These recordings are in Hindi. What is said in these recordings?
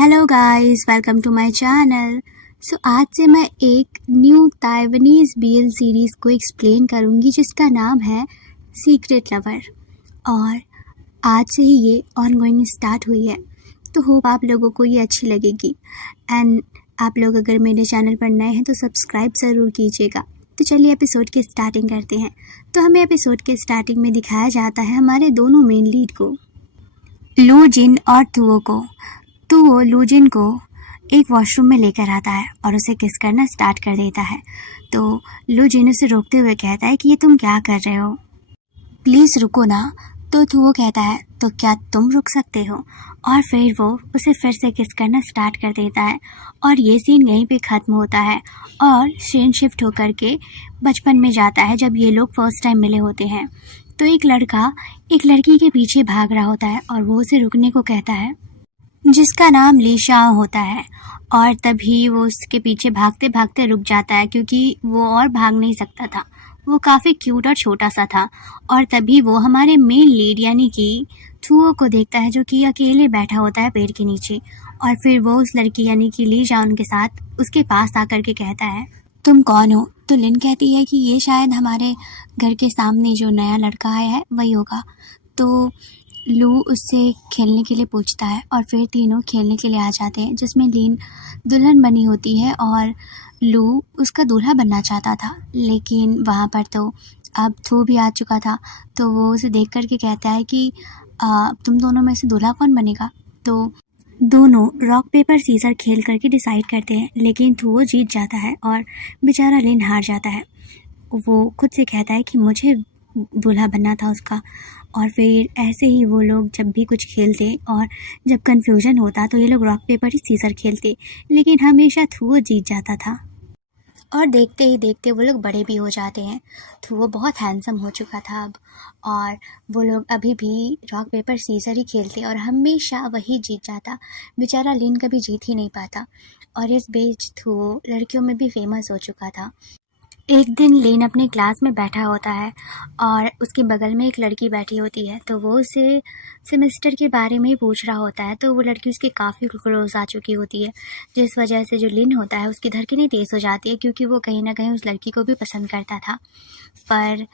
Hello guys, welcome to my channel. आज से मैं एक न्यू ताइवानीज़ बीएल सीरीज़ को एक्सप्लेन करूंगी जिसका नाम है सीक्रेट लवर। और आज से ही ये ऑनगोइंग स्टार्ट हुई है, तो होप आप लोगों को ये अच्छी लगेगी। एंड आप लोग अगर मेरे चैनल पर नए हैं तो सब्सक्राइब ज़रूर कीजिएगा। तो चलिए एपिसोड की स्टार्टिंग करते हैं। तो हमें एपिसोड के स्टार्टिंग में दिखाया जाता है हमारे दोनों मेन लीड को, लू जिन और तुओ को। तो वो लूजिन को एक वॉशरूम में लेकर आता है और उसे किस करना स्टार्ट कर देता है। तो लूजिन उसे रोकते हुए कहता है कि ये तुम क्या कर रहे हो, प्लीज़ रुको ना। तो वो कहता है तो क्या तुम रुक सकते हो, और फिर वो उसे फिर से किस करना स्टार्ट कर देता है। और ये सीन यहीं पे ख़त्म होता है और सीन शिफ्ट होकर के बचपन में जाता है जब ये लोग फर्स्ट टाइम मिले होते हैं। तो एक लड़का एक लड़की के पीछे भाग रहा होता है और वो उसे रुकने को कहता है, जिसका नाम ली शाओ होता है। और तभी वो उसके पीछे भागते भागते रुक जाता है क्योंकि वो और भाग नहीं सकता था, वो काफ़ी क्यूट और छोटा सा था। और तभी वो हमारे मेन लीड यानी कि थुओ को देखता है जो कि अकेले बैठा होता है पेड़ के नीचे। और फिर वो उस लड़की यानी कि ली शाओ के साथ उसके पास आकर के कहता है, तुम कौन हो। तो लिन कहती है कि ये शायद हमारे घर के सामने जो नया लड़का आया है वही होगा। तो लू उससे खेलने के लिए पूछता है और फिर तीनों खेलने के लिए आ जाते हैं, जिसमें लीन दुल्हन बनी होती है और लू उसका दूल्हा बनना चाहता था। लेकिन वहाँ पर तो अब थू भी आ चुका था। तो वो उसे देख कर के कहता है कि तुम दोनों में से दूल्हा कौन बनेगा। तो दोनों रॉक पेपर सीजर खेल करके डिसाइड करते हैं, लेकिन थू जीत जाता है और बेचारा लीन हार जाता है। वो खुद से कहता है कि मुझे दूल्हा बनना था उसका। और फिर ऐसे ही वो लोग जब भी कुछ खेलते और जब कन्फ्यूजन होता तो ये लोग रॉक पेपर ही सीजर खेलते, लेकिन हमेशा थुओ जीत जाता था। और देखते ही देखते वो लोग बड़े भी हो जाते हैं। थुओ बहुत हैंडसम हो चुका था अब, और वो लोग अभी भी रॉक पेपर सीजर ही खेलते और हमेशा वही जीत जाता। बेचारा लिन कभी जीत ही नहीं पाता। और इस बीच थुओ लड़कियों में भी फेमस हो चुका था। एक दिन लिन अपनी क्लास में बैठा होता है और उसके बगल में एक लड़की बैठी होती है। तो वो उसे सेमेस्टर के बारे में ही पूछ रहा होता है। तो वो लड़की उसके काफ़ी क्लोज आ चुकी होती है, जिस वजह से जो लिन होता है उसकी धड़कनें तेज़ हो जाती है, क्योंकि वो कहीं ना कहीं उस लड़की को भी पसंद करता था। पर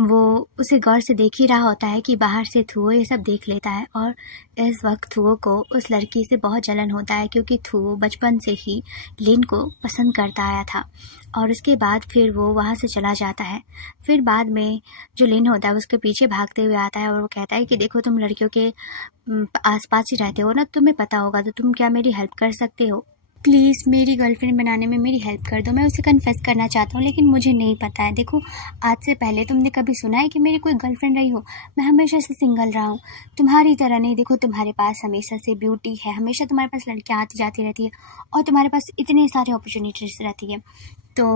वो उसे गौर से देख ही रहा होता है कि बाहर से थुओ ये सब देख लेता है। और इस वक्त थुओ को उस लड़की से बहुत जलन होता है, क्योंकि थुओ बचपन से ही लिन को पसंद करता आया था। और उसके बाद फिर वो वहाँ से चला जाता है। फिर बाद में जो लिन होता है उसके पीछे भागते हुए आता है और वो कहता है कि देखो तुम लड़कियों के आसपास ही रहते हो ना, तुम्हें पता होगा, तो तुम क्या मेरी हेल्प कर सकते हो। प्लीज़ मेरी गर्लफ्रेंड बनाने में मेरी हेल्प कर दो, मैं उसे कन्फेस करना चाहता हूँ लेकिन मुझे नहीं पता है। देखो आज से पहले तुमने कभी सुना है कि मेरी कोई गर्लफ्रेंड रही हो। मैं हमेशा से सिंगल रहा हूँ, तुम्हारी तरह नहीं। देखो तुम्हारे पास हमेशा से ब्यूटी है, हमेशा तुम्हारे पास लड़कियाँ आती जाती रहती है और तुम्हारे पास इतने सारे अपॉर्चुनिटीज़ रहती है। तो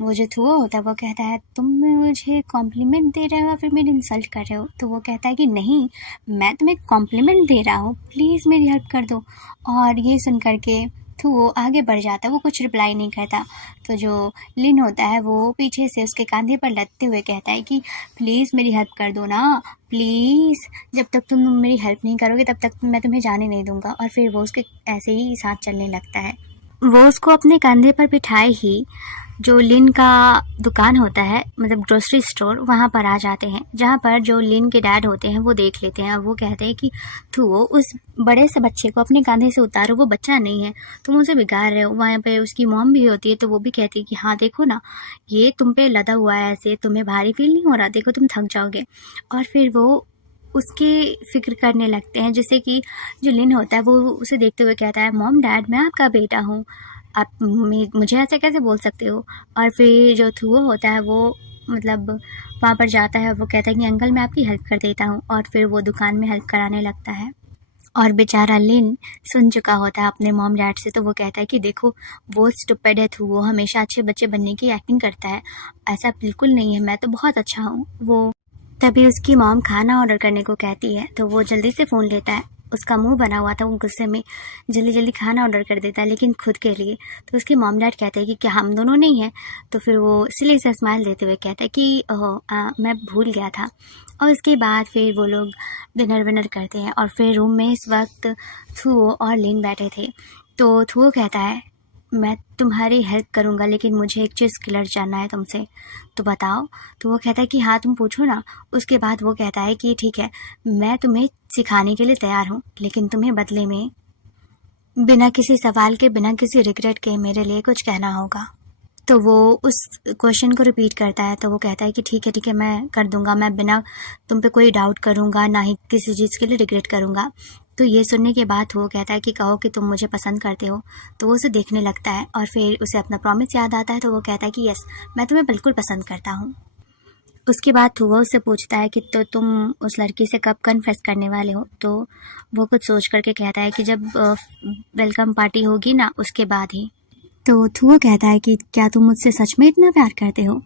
वो जो थुओ होता है वो कहता है तुम मुझे कॉम्प्लीमेंट दे रहे हो या फिर मेरी इंसल्ट कर रहे हो। तो वो कहता है कि नहीं, मैं तुम्हें कॉम्प्लीमेंट दे रहा हूँ, प्लीज़ मेरी हेल्प कर दो। और ये सुन करके वो आगे बढ़ जाता है, वो कुछ रिप्लाई नहीं करता। तो जो लिन होता है वो पीछे से उसके कंधे पर लटते हुए कहता है कि प्लीज़ मेरी हेल्प कर दो ना, प्लीज़, जब तक तुम मेरी हेल्प नहीं करोगे तब तक मैं तुम्हें जाने नहीं दूंगा। और फिर वो उसके ऐसे ही साथ चलने लगता है। वो उसको अपने कंधे पर बिठाए ही जो लिन का दुकान होता है, मतलब ग्रोसरी स्टोर, वहाँ पर आ जाते हैं, जहाँ पर जो लिन के डैड होते हैं वो देख लेते हैं और वो कहते हैं कि थुओ उस बड़े से बच्चे को अपने कंधे से उतारो, वो बच्चा नहीं है, तुम उसे बिगाड़ रहे हो। वहाँ पे उसकी मॉम भी होती है, तो वो भी कहती है कि हाँ देखो ना, ये तुम पे लदा हुआ है, ऐसे तुम्हें भारी फील नहीं हो रहा, देखो तुम थक जाओगे। और फिर वो उसकी फ़िक्र करने लगते हैं, जैसे कि जो लिन होता है वो उसे देखते हुए कहता है, मॉम डैड मैं आपका बेटा हूँ, आप मुझे ऐसे कैसे बोल सकते हो। और फिर जो थुओ होता है वो मतलब वहाँ पर जाता है, वो कहता है कि अंकल मैं आपकी हेल्प कर देता हूँ। और फिर वो दुकान में हेल्प कराने लगता है। और बेचारा लिन सुन चुका होता है अपने मॉम डैड से, तो वो कहता है कि देखो वो स्टूपिड है, वो हमेशा अच्छे बच्चे बनने की एक्टिंग करता है, ऐसा बिल्कुल नहीं है, मैं तो बहुत अच्छा हूँ। वो तभी उसकी मॉम खाना ऑर्डर करने को कहती है, तो वो जल्दी से फ़ोन लेता है। उसका मुंह बना हुआ था, वो गुस्से में जल्दी जल्दी खाना ऑर्डर कर देता है, लेकिन खुद के लिए। तो उसके मॉम डैड कहते हैं कि क्या हम दोनों नहीं हैं। तो फिर वो सिली से स्माइल देते हुए कहता है कि मैं भूल गया था। और उसके बाद फिर वो लोग डिनर विनर करते हैं और फिर रूम में इस वक्त थुओ और लिन बैठे थे। तो थुओ कहता है मैं तुम्हारी हेल्प करूँगा लेकिन मुझे एक चीज़ क्लियर जानना है तुमसे, तो बताओ। तो वो कहता है कि हाँ तुम पूछो ना। उसके बाद वो कहता है कि ठीक है, मैं तुम्हें सिखाने के लिए तैयार हूँ लेकिन तुम्हें बदले में बिना किसी सवाल के, बिना किसी रिग्रेट के मेरे लिए कुछ कहना होगा। तो वो उस क्वेश्चन को रिपीट करता है। तो वो कहता है कि ठीक है मैं कर दूंगा, मैं बिना तुम पे कोई डाउट करूंगा, ना ही किसी चीज़ के लिए रिग्रेट करूंगा। तो ये सुनने के बाद वो कहता है कि कहो कि तुम मुझे पसंद करते हो। तो वो उसे देखने लगता है और फिर उसे अपना प्रॉमिस याद आता है। तो वो कहता है कि यस, मैं तुम्हें बिल्कुल पसंद करता हूँ। उसके बाद वो उससे पूछता है कि तो तुम उस लड़की से कब कन्फेस करने वाले हो। तो वो कुछ सोच करके कहता है कि जब वेलकम पार्टी होगी ना, उसके बाद ही। तो थुओ कहता है कि क्या तुम मुझसे सच में इतना प्यार करते हो।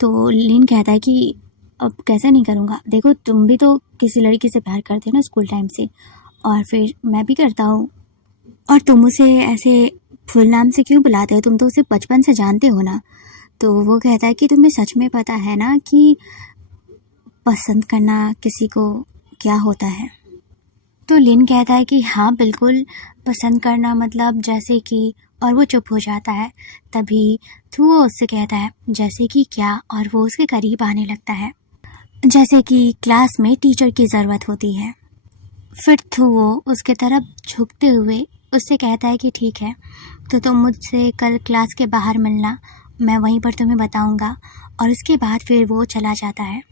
तो लिन कहता है कि अब कैसे नहीं करूँगा, देखो तुम भी तो किसी लड़की से प्यार करते हो ना स्कूल टाइम से, और फिर मैं भी करता हूँ, और तुम उसे ऐसे फुल नाम से क्यों बुलाते हो, तुम तो उसे बचपन से जानते हो ना। तो वो कहता है कि तुम्हें सच में पता है ना कि पसंद करना किसी को क्या होता है। तो लिन कहता है कि हाँ बिल्कुल, पसंद करना मतलब जैसे कि, और वो चुप हो जाता है। तभी थुओ उससे कहता है जैसे कि क्या, और वो उसके करीब आने लगता है जैसे कि क्लास में टीचर की ज़रूरत होती है। फिर थुओ उसके तरफ झुकते हुए उससे कहता है कि ठीक है, तो तुम मुझसे कल क्लास के बाहर मिलना, मैं वहीं पर तुम्हें बताऊंगा। और उसके बाद फिर वो चला जाता है।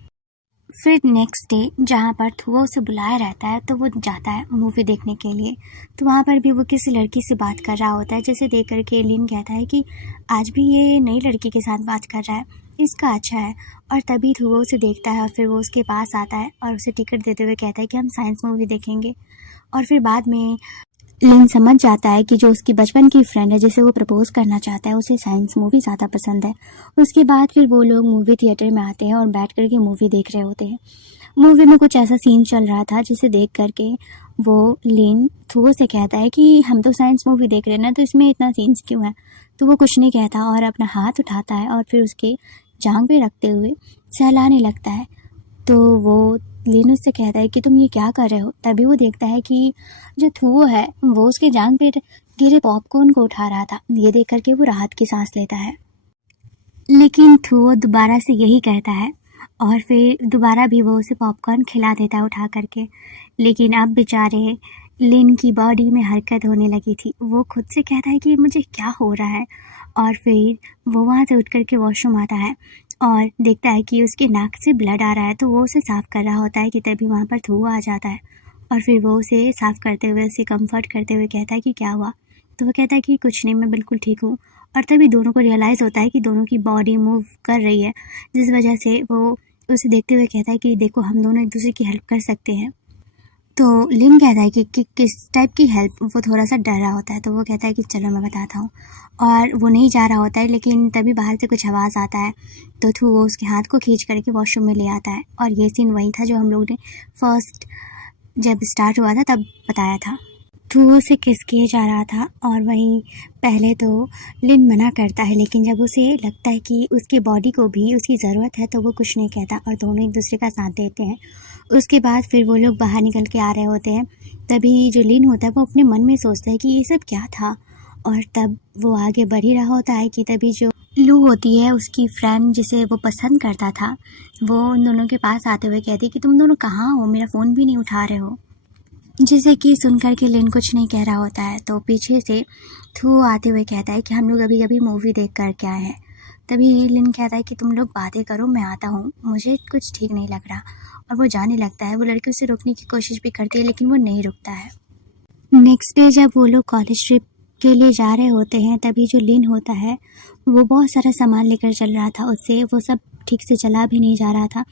फिर नेक्स्ट डे जहाँ पर थुओ उसे बुलाया रहता है तो वो जाता है मूवी देखने के लिए। तो वहाँ पर भी वो किसी लड़की से बात कर रहा होता है, जिसे देख करके लिन कहता है कि आज भी ये नई लड़की के साथ बात कर रहा है, इसका अच्छा है। और तभी थुओ उसे देखता है और फिर वो उसके पास आता है और उसे टिकट देते हुए कहता है कि हम साइंस मूवी देखेंगे। और फिर बाद में लिन समझ जाता है कि जो उसकी बचपन की फ्रेंड है जिसे वो प्रपोज करना चाहता है, उसे साइंस मूवी ज़्यादा पसंद है। उसके बाद फिर वो लोग मूवी थिएटर में आते हैं और बैठ करके मूवी देख रहे होते हैं। मूवी में कुछ ऐसा सीन चल रहा था जिसे देख करके वो लिन थुओ से कहता है कि हम तो साइंस मूवी देख रहे हैं ना, तो इसमें इतना सीन्स क्यों है। तो वो कुछ नहीं कहता और अपना हाथ उठाता है और फिर उसके जांघ पे रखते हुए सहलाने लगता है। तो वो लिन उससे कहता है कि तुम ये क्या कर रहे हो। तभी वो देखता है कि जो थुओ है वो उसके जांघ पे गिरे पॉपकॉर्न को उठा रहा था। ये देख करके वो राहत की सांस लेता है, लेकिन थुओ दोबारा से यही कहता है और फिर दोबारा भी वो उसे पॉपकॉर्न खिला देता है उठा करके। लेकिन अब बेचारे लिन की बॉडी में हरकत होने लगी थी। वो खुद से कहता है कि मुझे क्या हो रहा है, और फिर वो वहाँ से उठ करके वॉशरूम आता है और देखता है कि उसके नाक से ब्लड आ रहा है। तो वो उसे साफ़ कर रहा होता है कि तभी वहाँ पर थुओ आ जाता है और फिर वो उसे साफ़ करते हुए, उसे कंफर्ट करते हुए कहता है कि क्या हुआ। तो वो कहता है कि कुछ नहीं, मैं बिल्कुल ठीक हूँ। और तभी दोनों को रियलाइज़ होता है कि दोनों की बॉडी मूव कर रही है, जिस वजह से वो उसे देखते हुए कहता है कि देखो हम दोनों एक दूसरे की हेल्प कर सकते हैं। तो लिन कहता है कि किस टाइप की हेल्प। वो थोड़ा सा डर रहा होता है। तो वो कहता है कि चलो मैं बताता हूँ, और वो नहीं जा रहा होता है। लेकिन तभी बाहर से कुछ आवाज़ आता है तो वो उसके हाथ को खींच करके वॉशरूम में ले आता है। और ये सीन वही था जो हम लोग ने फर्स्ट जब स्टार्ट हुआ था तब बताया था। थुओ से किस किए जा रहा था और वहीं पहले तो लिन मना करता है, लेकिन जब उसे लगता है कि उसकी बॉडी को भी उसकी ज़रूरत है तो वो कुछ नहीं कहता और दोनों एक दूसरे का साथ देते हैं। उसके बाद फिर वो लोग बाहर निकल के आ रहे होते हैं। तभी जो लिन होता है वो अपने मन में सोचता है कि ये सब क्या था, और तब वो आगे बढ़ ही रहा होता है कि तभी जो लू होती है, उसकी फ्रेंड जिसे वो पसंद करता था, वो उन दोनों के पास आते हुए कहती है कि तुम दोनों कहाँ हो, मेरा फ़ोन भी नहीं उठा रहे हो। जिसे कि सुनकर के लिन कुछ नहीं कह रहा होता है। तो पीछे से थुओ आते हुए कहता है कि हम लोग अभी अभी मूवी देख कर के आए हैं। तभी लिन कहता है कि तुम लोग बातें करो, मैं आता हूँ, मुझे कुछ ठीक नहीं लग रहा। और वो जाने लगता है। वो लड़की उसे रोकने की कोशिश भी करती है लेकिन वो नहीं रुकता है। नेक्स्ट डे जब वो लोग कॉलेज ट्रिप के लिए जा रहे होते हैं तभी जो लिन होता है वो बहुत सारा सामान लेकर चल रहा था। उससे वो सब ठीक से चला भी नहीं जा रहा था।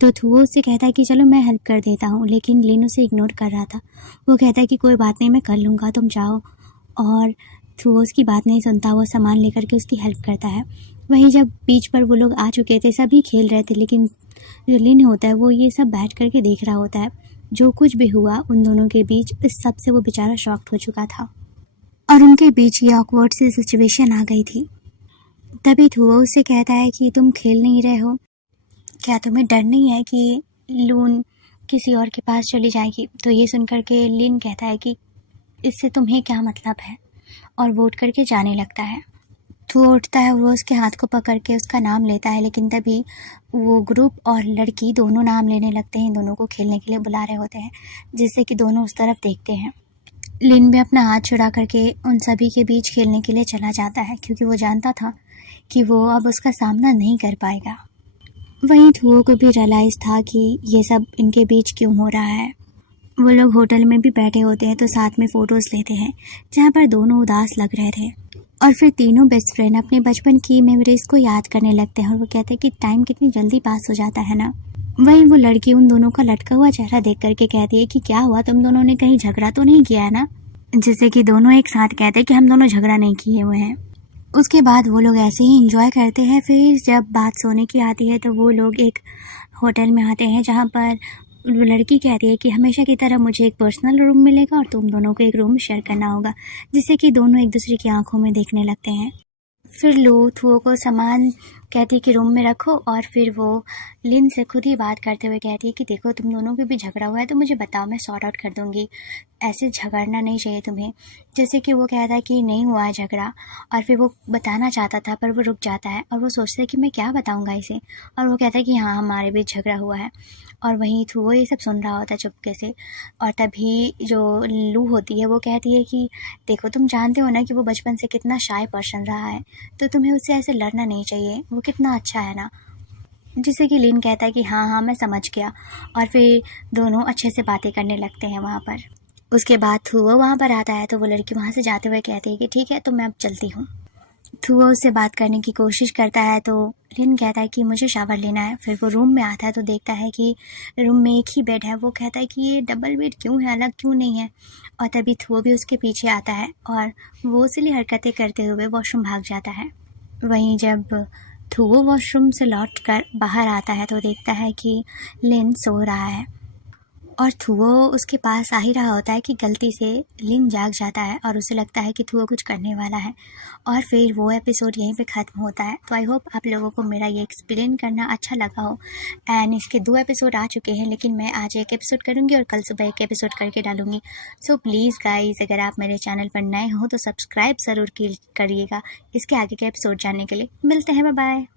तो थुओ उससे कहता है कि चलो मैं हेल्प कर देता हूँ, लेकिन लिन उसे इग्नोर कर रहा था। वो कहता है कि कोई बात नहीं, मैं कर लूँगा, तुम जाओ। और थुओ उसकी बात नहीं सुनता। वो सामान लेकर के उसकी हेल्प करता है। वहीं जब बीच पर वो लोग आ चुके थे, सभी खेल रहे थे, लेकिन जो लिन होता है वो ये सब बैठ करके देख रहा होता है। जो कुछ भी हुआ उन दोनों के बीच, इस सब से वो बेचारा शॉक्ड हो चुका था और उनके बीच ये ऑकवर्ड सी सिचुएशन आ गई थी। तभी थुओ उससे कहता है कि तुम खेल नहीं रहे हो, क्या तुम्हें डर नहीं है कि लून किसी और के पास चली जाएगी। तो ये सुन कर के लिन कहता है कि इससे तुम्हें क्या मतलब है, और वो उठ करके जाने लगता है। वो उठता है, वो उसके हाथ को पकड़ के उसका नाम लेता है, लेकिन तभी वो ग्रुप और लड़की दोनों नाम लेने लगते हैं। दोनों को खेलने के लिए बुला रहे होते हैं, जिससे कि दोनों उस तरफ देखते हैं। लिन भी अपना हाथ छुड़ा करके उन सभी के बीच खेलने के लिए चला जाता है, क्योंकि वो जानता था कि वो अब उसका सामना नहीं कर पाएगा। वहीं थुओ को भी रियलाइज़ था कि ये सब इनके बीच क्यों हो रहा है। वो लोग होटल में भी बैठे होते हैं तो साथ में फ़ोटोज़ लेते हैं, जहाँ पर दोनों उदास लग रहे थे। और फिर तीनों बेस्ट फ्रेंड अपने बचपन की मेमोरीज़ को याद करने लगते हैं, और वो कहते हैं कि टाइम कितनी जल्दी पास हो जाता है ना। वहीं वो लड़की उन दोनों का लटका हुआ चेहरा देख करके कहती है कि क्या हुआ, तुम दोनों ने कहीं झगड़ा तो नहीं किया है ना। जिससे कि दोनों एक साथ कहते हैं कि हम दोनों झगड़ा नहीं किए हुए हैं। उसके बाद वो लोग ऐसे ही इंजॉय करते हैं। फिर जब बात सोने की आती है तो वो लोग एक होटल में आते हैं, जहाँ पर वो लड़की कहती है कि हमेशा की तरह मुझे एक पर्सनल रूम मिलेगा और तुम दोनों को एक रूम शेयर करना होगा, जिससे कि दोनों एक दूसरे की आंखों में देखने लगते हैं। फिर लू थुओ को सामान कहती है कि रूम में रखो, और फिर वो लिन से खुद ही बात करते हुए कहती है कि देखो तुम दोनों के भी झगड़ा हुआ है तो मुझे बताओ, मैं सॉर्ट आउट कर दूँगी, ऐसे झगड़ना नहीं चाहिए तुम्हें। जैसे कि वो कहता है कि नहीं हुआ है झगड़ा, और फिर वो बताना चाहता था पर वो रुक जाता है, और वो सोचता है कि मैं क्या बताऊँगा इसे, और वो कहता है कि हाँ हमारे बीच झगड़ा हुआ है। और वहीं थुओ ये सब सुन रहा होता है चुपके से, और तभी जो लू होती है वो कहती है कि देखो तुम जानते हो ना कि वो बचपन से कितना शाय पर्सन रहा है, तो तुम्हें उससे ऐसे लड़ना नहीं चाहिए, वो कितना अच्छा है ना। जिससे कि लिन कहता है कि हाँ हाँ मैं समझ गया, और फिर दोनों अच्छे से बातें करने लगते हैं वहाँ पर। उसके बाद थुओ वहाँ पर आता है तो वो लड़की वहाँ से जाते हुए कहती है कि ठीक है तो मैं अब चलती हूँ। थुओ उससे बात करने की कोशिश करता है तो लिन कहता है कि मुझे शावर लेना है। फिर वो रूम में आता है तो देखता है कि रूम में एक ही बेड है। वो कहता है कि ये डबल बेड क्यों है, अलग क्यों नहीं है। और तभी थुओ भी उसके पीछे आता है और वो सिली हरकतें करते हुए वॉशरूम भाग जाता है। वहीं जब थुओ वॉशरूम से लौट कर बाहर आता है तो देखता है कि लिन सो रहा है, और थुओ उसके पास आ ही रहा होता है कि गलती से लिन जाग जाता है और उसे लगता है कि थुओ कुछ करने वाला है, और फिर वो एपिसोड यहीं पे ख़त्म होता है। तो आई होप आप लोगों को मेरा ये एक्सप्लेन करना अच्छा लगा हो। एंड इसके 2 एपिसोड आ चुके हैं, लेकिन मैं आज एक एपिसोड करूँगी और कल सुबह एक एपिसोड करके डालूँगी। सो प्लीज़ गाइज़, अगर आप मेरे चैनल पर नए हो तो सब्सक्राइब ज़रूर करिएगा इसके आगे के एपिसोड जानने के लिए। मिलते हैं, बाय बाय।